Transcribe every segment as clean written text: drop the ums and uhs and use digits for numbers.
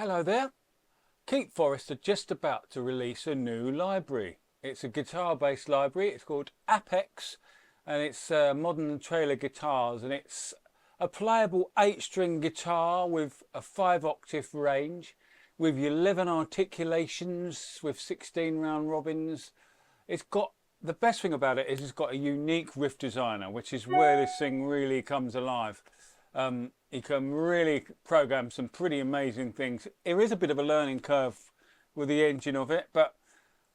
Hello there. Keepforest are just about to release a new library. It's a guitar-based library. It's called Appex, and it's modern trailer guitars, and it's a playable 8-string guitar with a 5-octave range, with your 11 articulations, with 16 round robins. It's got, the best thing about it is it's got a unique riff designer, which is where this thing really comes alive. You can really program some pretty amazing things. There is a bit of a learning curve with the engine of it, but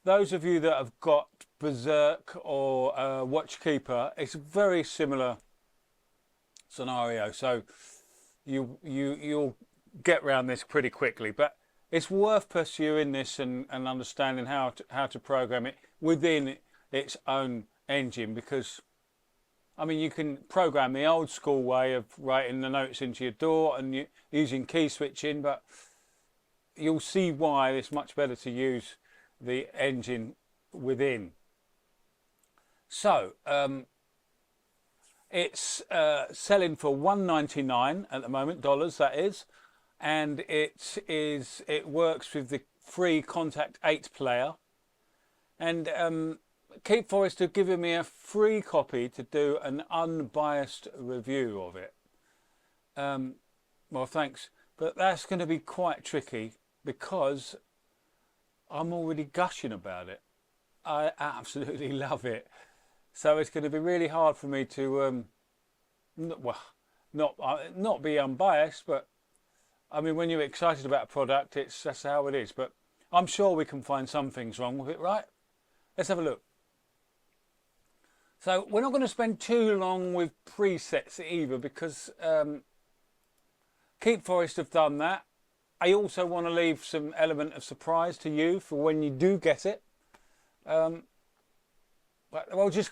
those of you that have got Berserk or Watchkeeper, it's a very similar scenario. So you'll get around this pretty quickly, but it's worth pursuing this and understanding how to program it within its own engine, because I mean, you can program the old school way of writing the notes into your DAW and using key switching, but you'll see why it's much better to use the engine within. So it's selling for $1.99 at the moment, dollars that is, and it works with the free Contact 8 player, and Keepforest have given me a free copy to do an unbiased review of it. Well, thanks, but that's going to be quite tricky because I'm already gushing about it. I absolutely love it. So it's going to be really hard for me to, not be unbiased, but I mean, when you're excited about a product, that's how it is. But I'm sure we can find some things wrong with it, right? Let's have a look. So we're not going to spend too long with presets either, because Keepforest have done that. I also want to leave some element of surprise to you for when you do get it. But we'll just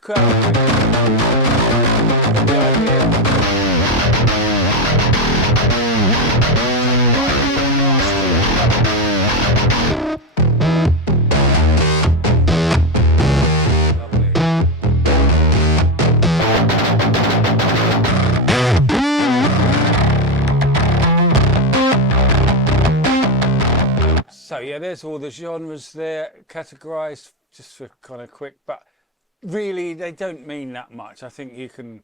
So yeah, there's all the genres there categorized just for kind of quick, but really they don't mean that much. I think you can,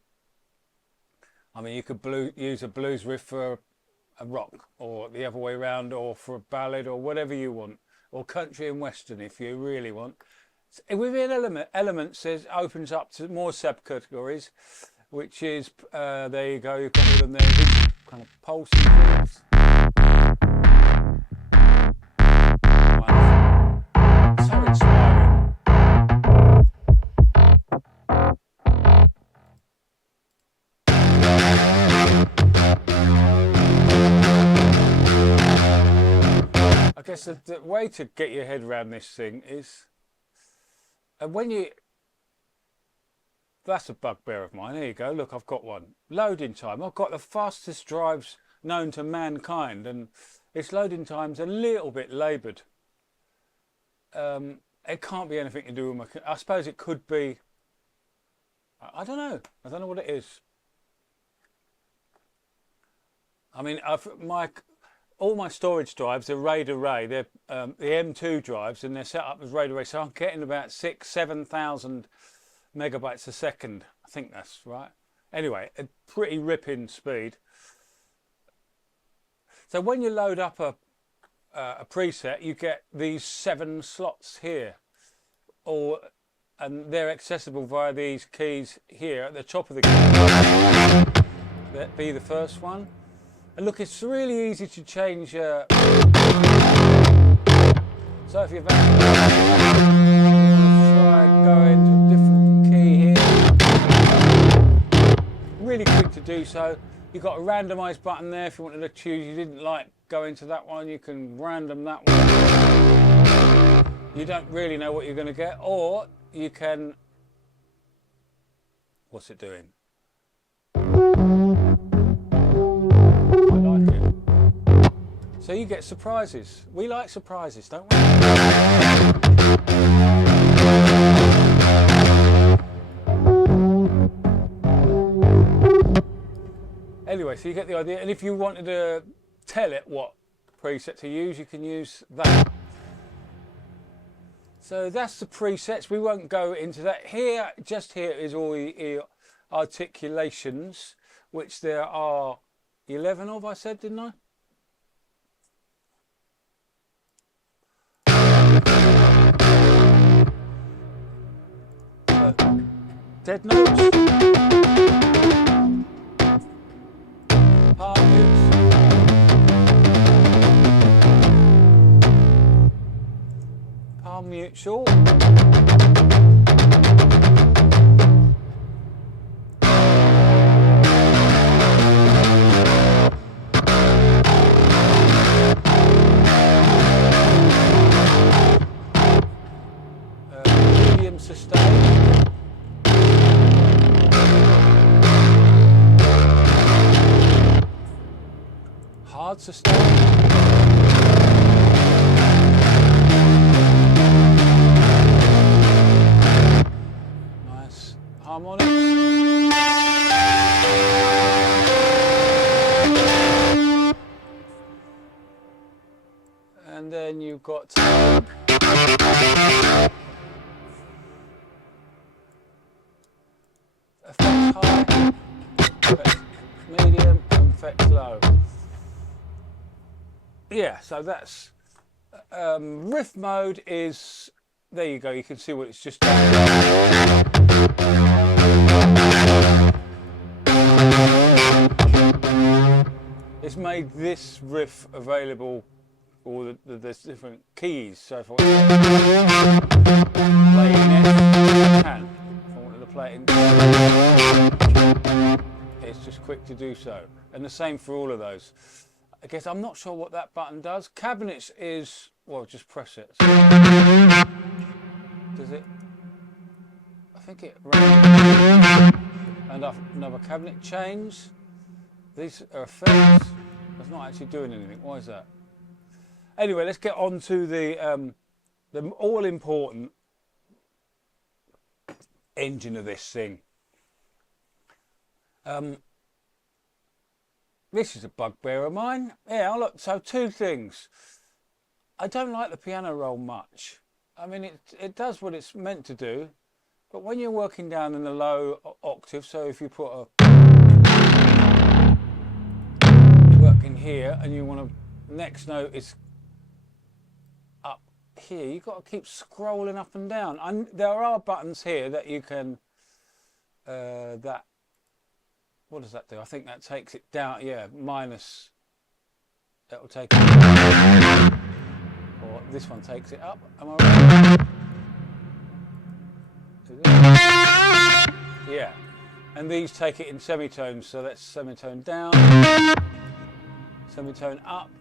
I mean, you could use a blues riff for a rock, or the other way around, or for a ballad, or whatever you want, or country and western if you really want. Within elements opens up to more subcategories, which is there you go, you've got all of them there, kind of pulsing things. So inspiring. I guess the way to get your head around this thing is, that's a bugbear of mine. There you go. Look, I've got one. Loading time. I've got the fastest drives known to mankind, and its loading time's a little bit laboured. It can't be anything to do with I suppose it could be. I don't know. I don't know what it is. I mean, all my storage drives are RAID array. They're the M2 drives, and they're set up as RAID array. So I'm getting about 7,000 megabytes a second. I think that's right. Anyway, a pretty ripping speed. So when you load up a preset, you get these 7 slots here, and they're accessible via these keys here at the top of the key. That'd be the first one. And look, it's really easy to change. So if you've try going to a different key here, really quick to do so. You've got a randomize button there. If you wanted to choose, you didn't like going to that one, you can random that one. You don't really know what you're going to get, or you can, what's it doing? I like it. So you get surprises. We like surprises, don't we? Anyway, so you get the idea, and if you wanted to tell it what preset to use, you can use that. So that's the presets. We won't go into that here. Just here is all the articulations, which there are 11 of, I said, didn't I? Dead notes, palm mutes, palm mutual, medium sustain, hard sustain, nice harmonics, and then you've got effects high, effects medium, and effects low. Yeah, so that's riff mode is, there you go, you can see what it's just done. It's made this riff available, or there's different keys, so if I want to play in F, I can. If I wanted to play it in, it's just quick to do so. And the same for all of those. I guess I'm not sure what that button does. Cabinets is, well, just press it. Does it? I think it. And another cabinet change. These are effects. That's not actually doing anything. Why is that? Anyway, let's get on to the all-important engine of this thing. This is a bugbear of mine. Yeah, look, so two things. I don't like the piano roll much. I mean, it does what it's meant to do, but when you're working down in the low octave, so if you put a working here and you want to, next note is up here, you've got to keep scrolling up and down. And there are buttons here that you can, what does that do? I think that takes it down, yeah, minus, that will take it down. Or this one takes it up, am I right? Yeah, and these take it in semitones, so that's semitone down, semitone up.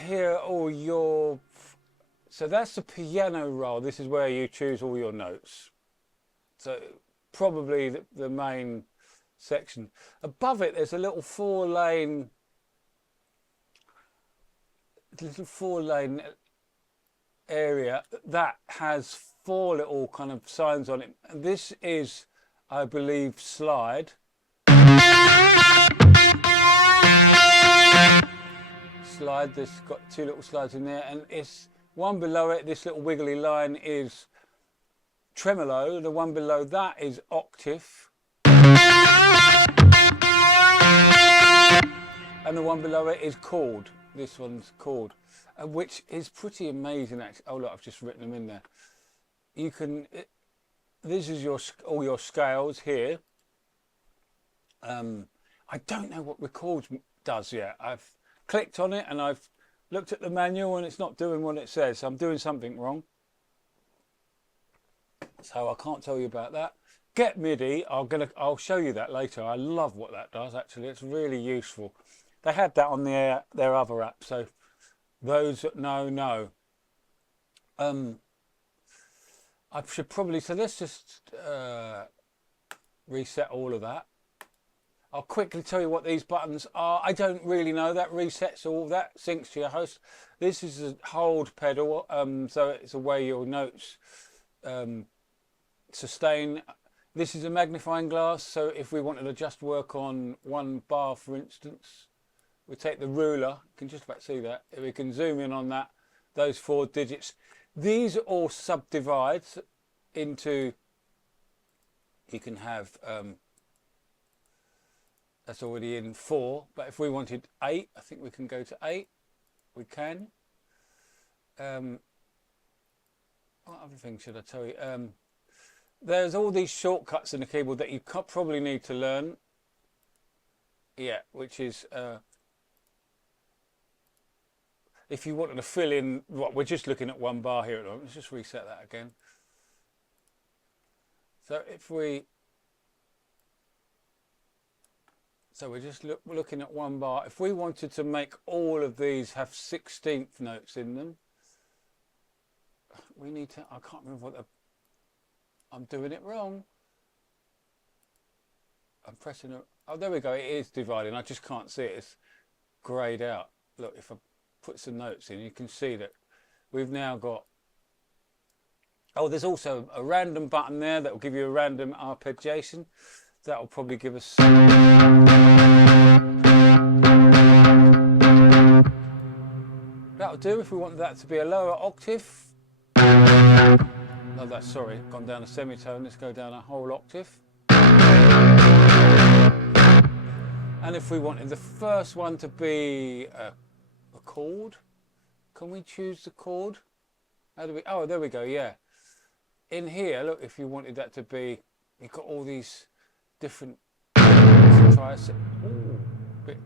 Here all your, so that's the piano roll, this is where you choose all your notes. So probably the main section. Above it there's a little four lane area that has four little kind of signs on it. And this is, I believe, slide. Slide, this got two little slides in there, and it's one below it, this little wiggly line is tremolo, the one below that is octave, and the one below it is chord. This one's chord, which is pretty amazing actually. Oh look, I've just written them in there. You can, this is your all your scales here. I don't know what record does yet. I've clicked on it and I've looked at the manual and it's not doing what it says. So I'm doing something wrong. So I can't tell you about that. Get MIDI, I'll show you that later. I love what that does actually. It's really useful. They had that on their other app, so those that know. I should probably, so let's just reset all of that. I'll quickly tell you what these buttons are. I don't really know. That resets all that, syncs to your host. This is a hold pedal, so it's a way your notes sustain. This is a magnifying glass, so if we wanted to just work on one bar, for instance, we take the ruler, you can just about see that, if we can zoom in on that, those 4 digits. These are all subdivides into, you can have, that's already in 4, but if we wanted 8, I think we can go to 8, we can. What other thing should I tell you? There's all these shortcuts in the keyboard that you probably need to learn. Yeah, which is if you wanted to fill in what we're just looking at one bar here at the moment. Let's just reset that again. So if we, so we're just looking at one bar. If we wanted to make all of these have 16th notes in them, we need to, I can't remember what I'm doing it wrong. I'm pressing it. Oh, there we go. It is dividing. I just can't see it. It's greyed out. Look, if I put some notes in, you can see that we've now got. Oh, there's also a random button there that will give you a random arpeggiation. That will probably give us. That'll do if we want that to be a lower octave. No, that's sorry, gone down a semitone. Let's go down a whole octave. And if we wanted the first one to be a chord, can we choose the chord? How do we? Oh, there we go. Yeah. In here, look, if you wanted that to be, you've got all these different. Try a bit.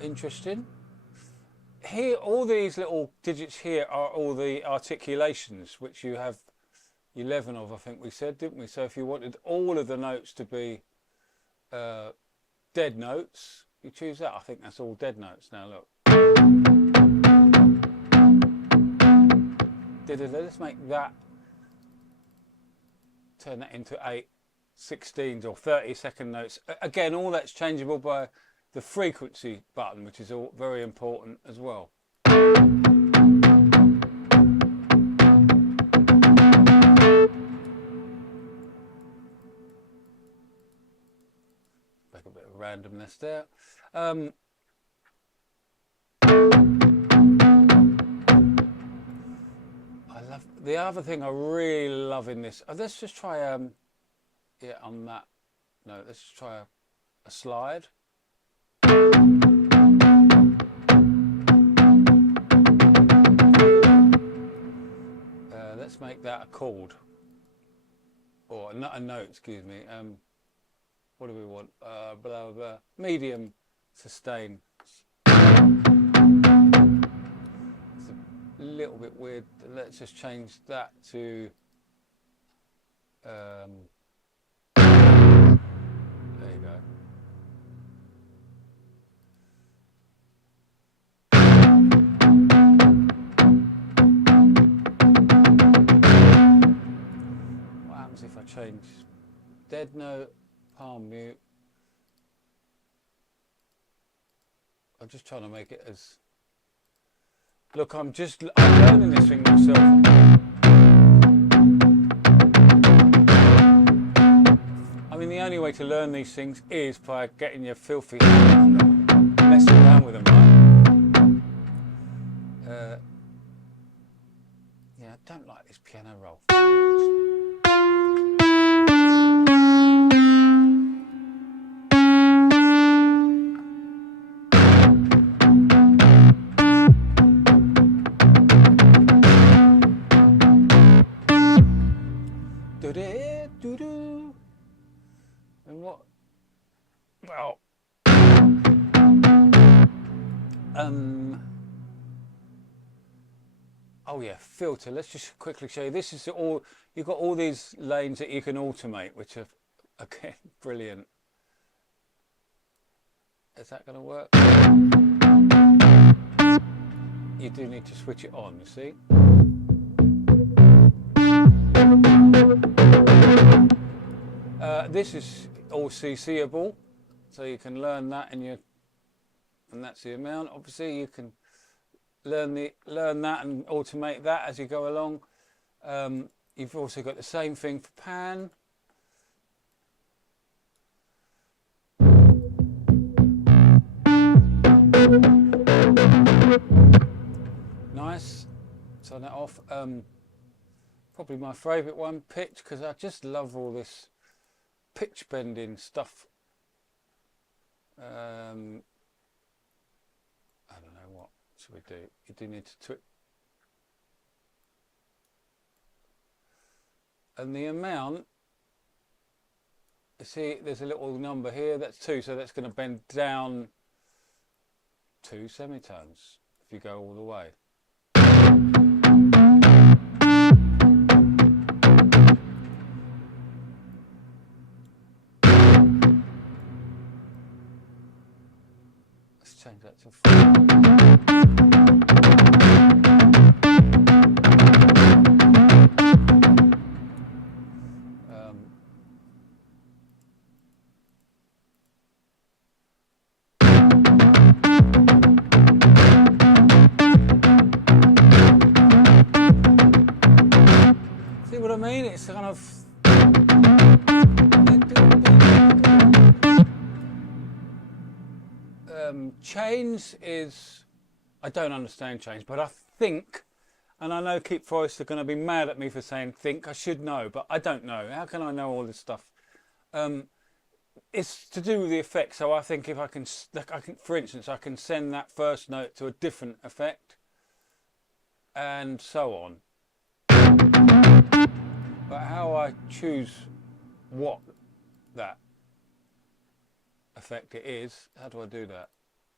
Interesting. Here, all these little digits here are all the articulations, which you have 11 of, I think we said, didn't we? So if you wanted all of the notes to be dead notes, you choose that. I think that's all dead notes now, look. Let's make that, turn that into 8 16s or 30-second notes. Again, all that's changeable by the frequency button, which is all very important as well. Make a bit of randomness there. I love the other thing I really love in this. Let's just try yeah, on that. No, let's just try a slide. Let's make that a chord or a note, excuse me. What do we want? Blah, blah, blah. Medium sustain. It's a little bit weird. Let's just change that to there you go. If I change dead note, palm mute, I'm just trying to make it as, look, I'm learning this thing myself. I mean, the only way to learn these things is by getting your filthy messing around with them, right? Yeah, I don't like this piano roll very much. And what? Well, oh yeah, filter. Let's just quickly show you. This is all. You've got all these lanes that you can automate, which are again brilliant. Is that going to work? You do need to switch it on. You see. This is all CCable, so you can learn that and that's the amount. Obviously, you can learn that and automate that as you go along. You've also got the same thing for pan. Nice. Turn that off. Probably my favourite one, pitch, because I just love all this pitch bending stuff. I don't know, what should we do? You do need to twist. And the amount, you see there's a little number here, that's 2, so that's going to bend down 2 semitones if you go all the way. Let's change that to 4. See what I mean? It's kind of chains is, I don't understand chains, but I think, and I know Keepforest are going to be mad at me for saying think, I should know, but I don't know. How can I know all this stuff? It's to do with the effect. So I think if I can, for instance, I can send that first note to a different effect, and so on. But how I choose what that effect it is, how do I do that?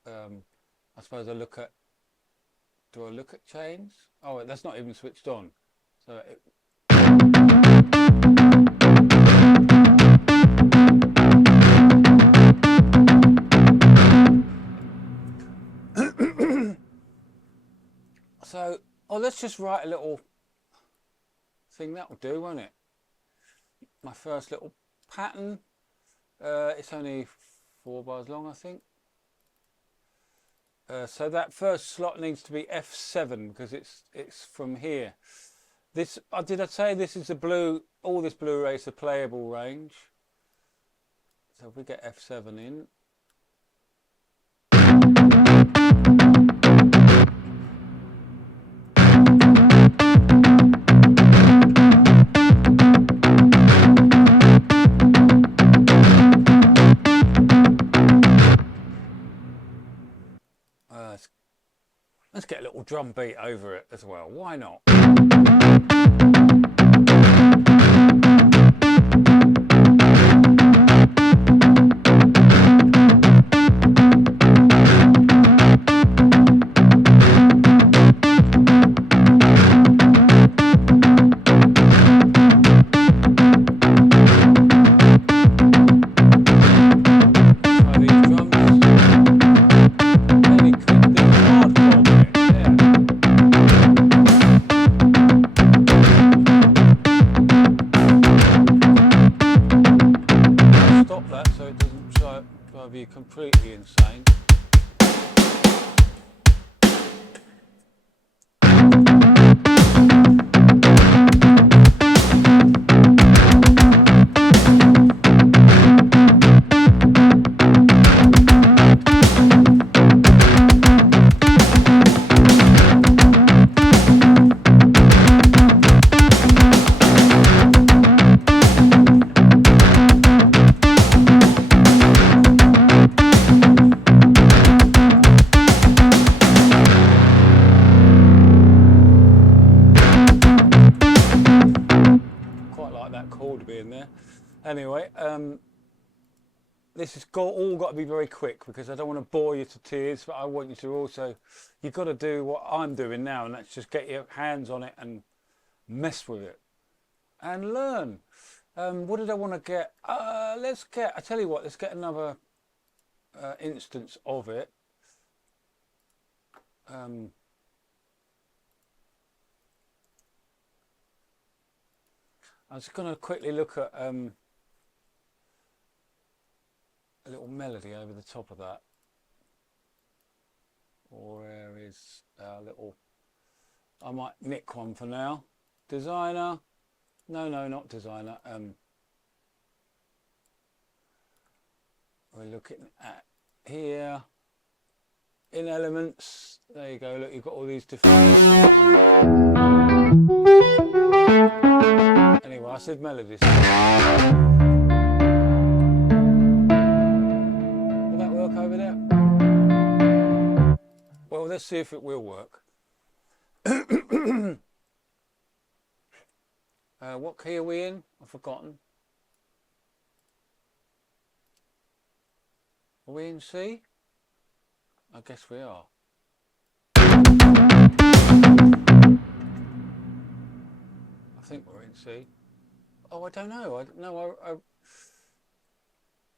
I suppose I look at, do I look at chains? Oh, that's not even switched on. So so, oh, let's just write a little thing, that'll do, won't it? My first little pattern. It's only 4 bars long, I think. So that first slot needs to be F7 because it's from here. This, did I say this is a blue? All this Blu-ray is a playable range. So if we get F7 in. Let's get a little drum beat over it as well. Why not? Completely insane. Being there. Anyway, this has all got to be very quick because I don't want to bore you to tears, but I want you to also, you've got to do what I'm doing now, and that's just get your hands on it and mess with it and learn. What did I want to get? Let's get, I tell you what, let's get another instance of it. I was going to quickly look at a little melody over the top of that. Where is our little, I might nick one for now. Designer, No, not designer. We're looking at here in elements. There you go. Look, you've got all these different. Anyway, I said melodies. Will that work over there? Well, let's see if it will work. What key are we in? I've forgotten. Are we in C? I guess we are. I think we're in C. Oh, I don't know.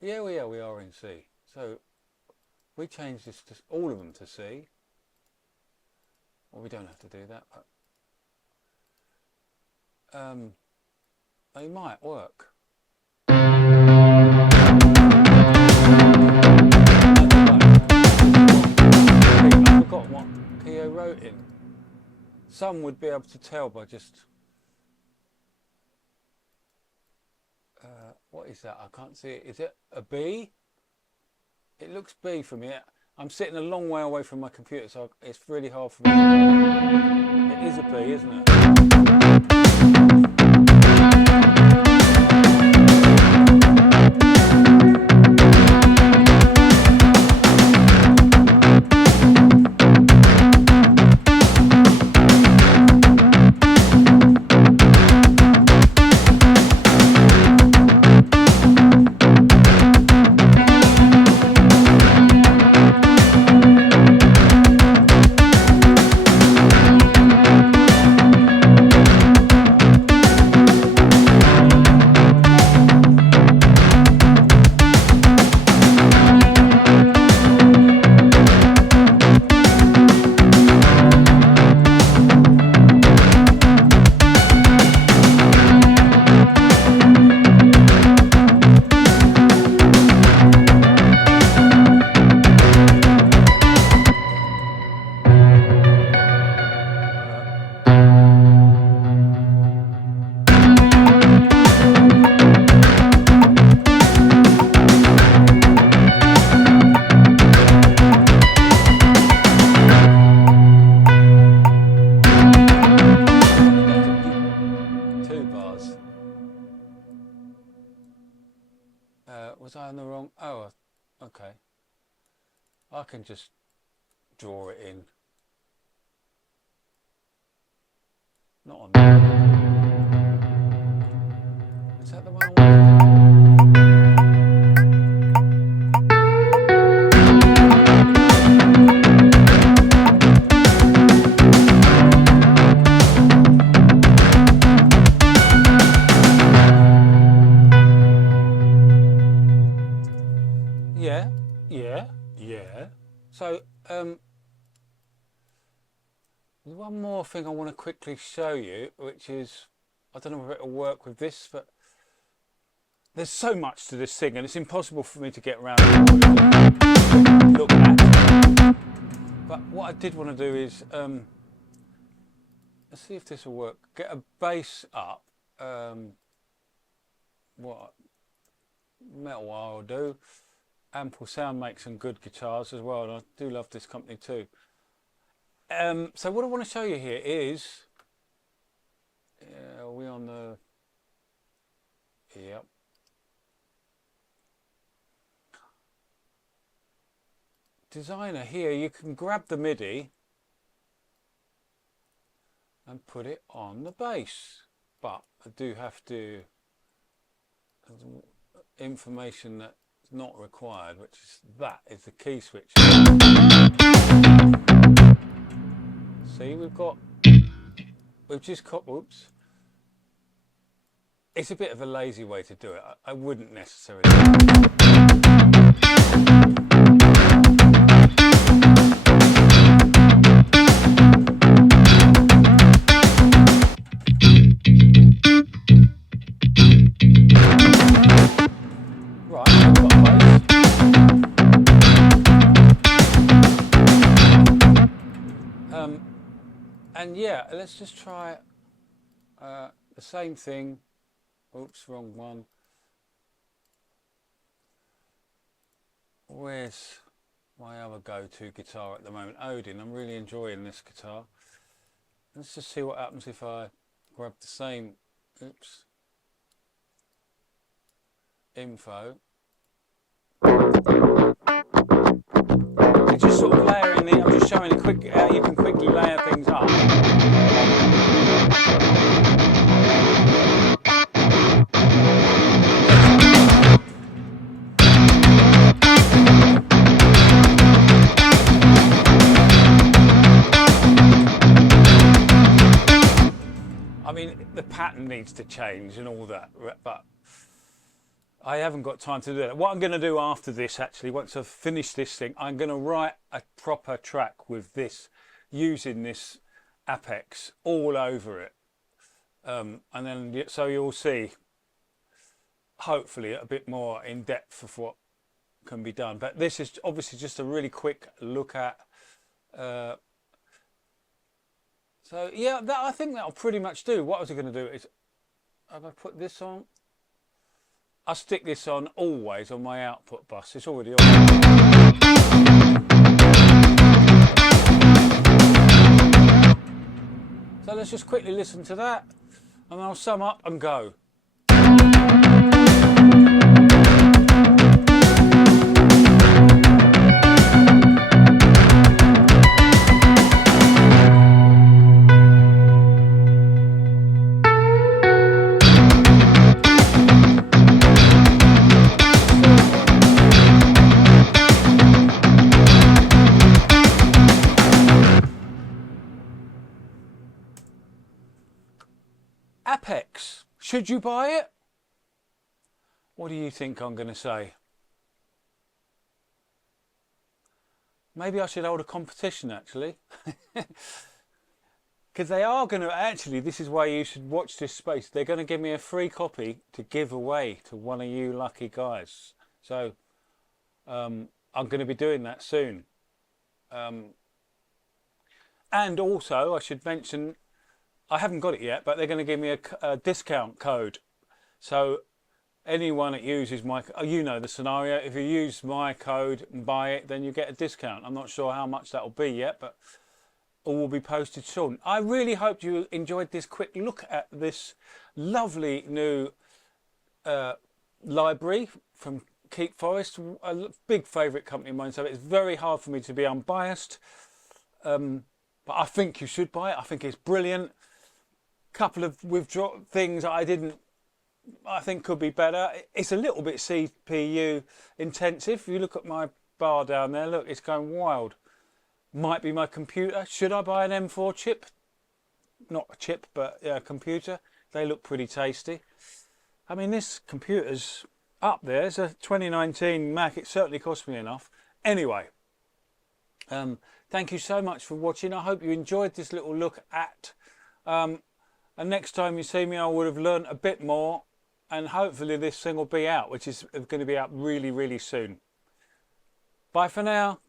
Yeah, we are in C. So we change this to all of them to C. Well, we don't have to do that, but they might work. I've forgotten what Keo wrote in. Some would be able to tell by just what is that? I can't see it. Is it a B? It looks B from here. I'm sitting a long way away from my computer, so it's really hard for me to tell. It is a B, isn't it? Was I on the wrong? Oh, okay. I can just draw it in. Not on that. Is that the one I Yeah. So, there's one more thing I want to quickly show you, which is, I don't know if it'll work with this, but there's so much to this thing, and it's impossible for me to get around and look at. But what I did want to do is, let's see if this will work. Get a bass up. What metal I'll do. Ample Sound makes some good guitars as well, and I do love this company too. So what I want to show you here is, are we on the, yep. Designer here, you can grab the MIDI and put it on the bass, but I do have to, information that's not required, which is that is the key switch. See, we've just got, whoops. It's a bit of a lazy way to do it. I wouldn't necessarily. And yeah, let's just try the same thing. Oops, wrong one. Where's my other go-to guitar at the moment? Odin. I'm really enjoying this guitar. Let's just see what happens if I grab the same, oops, info. It's just sort of layering the, I'm just showing a quick how you can quickly layer things up. I mean, the pattern needs to change and all that, but I haven't got time to do that. What I'm going to do after this, actually, once I've finished this thing, I'm going to write a proper track with this, using this Appex all over it. And then, so you'll see, hopefully, a bit more in depth of what can be done. But this is obviously just a really quick look at. So yeah, I think that'll pretty much do. What I was going to do is, have I put this on? I stick this on always on my output bus. It's already on. So let's just quickly listen to that, and I'll sum up and go. Appex, should you buy it? What do you think I'm going to say? Maybe I should hold a competition, actually. Because they are going to, actually, this is why you should watch this space. They're going to give me a free copy to give away to one of you lucky guys. So I'm going to be doing that soon. And also, I should mention, I haven't got it yet, but they're going to give me a discount code. So anyone that uses my, you know the scenario, if you use my code and buy it, then you get a discount. I'm not sure how much that will be yet, but all will be posted soon. I really hope you enjoyed this quick look at this lovely new library from Keepforest, a big favourite company of mine, so it's very hard for me to be unbiased. But I think you should buy it. I think it's brilliant. Couple of withdraw things I think could be better. It's a little bit CPU intensive. If you look at my bar down there, look, it's going wild. Might be my computer. Should I buy an M4 chip? Not a chip, but a computer. They look pretty tasty. I mean, this computer's up there. It's a 2019 Mac. It certainly cost me enough. Anyway, thank you so much for watching. I hope you enjoyed this little look at. And next time you see me, I would have learned a bit more, and hopefully this thing will be out, which is going to be out really, really soon. Bye for now.